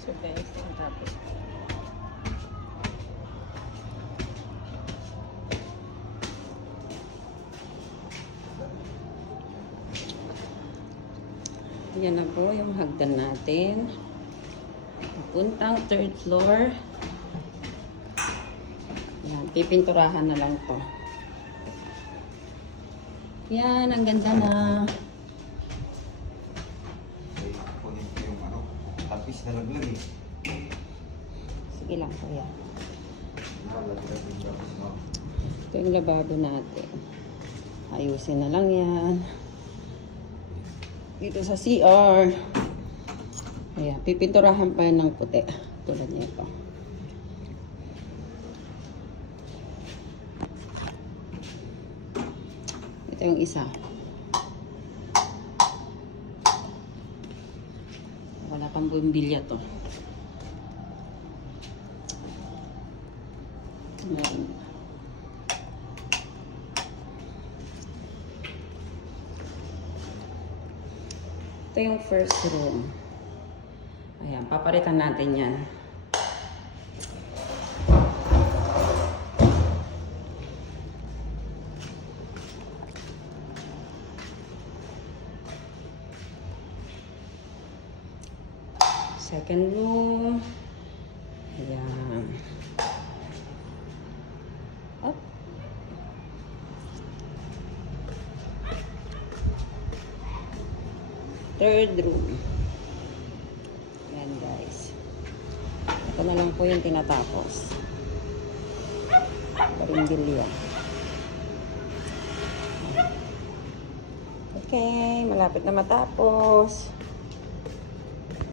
So guys, tapos yan na po yung hagdan natin. Puntang third floor. Yan, pipinturahan na lang to. Yan, ang ganda na. Kunin ko yung ano, tapis na laglag eh. Sige lang, kuya. Nalaglag yung tapis mo. Ito yung lababo natin. Ayusin na lang yan. Dito sa CR. Ayan, pipinturahan pa yan ng puti. Tulad niya ito. Ito yung isa. Wala pang bumbilya to. Ayan. Ito yung first room. Ayan, papalitan natin yan. Second room. Ayan. Up. Third room. Ayan guys. Ito na lang po yung tinatapos. Paringgil yan. Okay, malapit na matapos.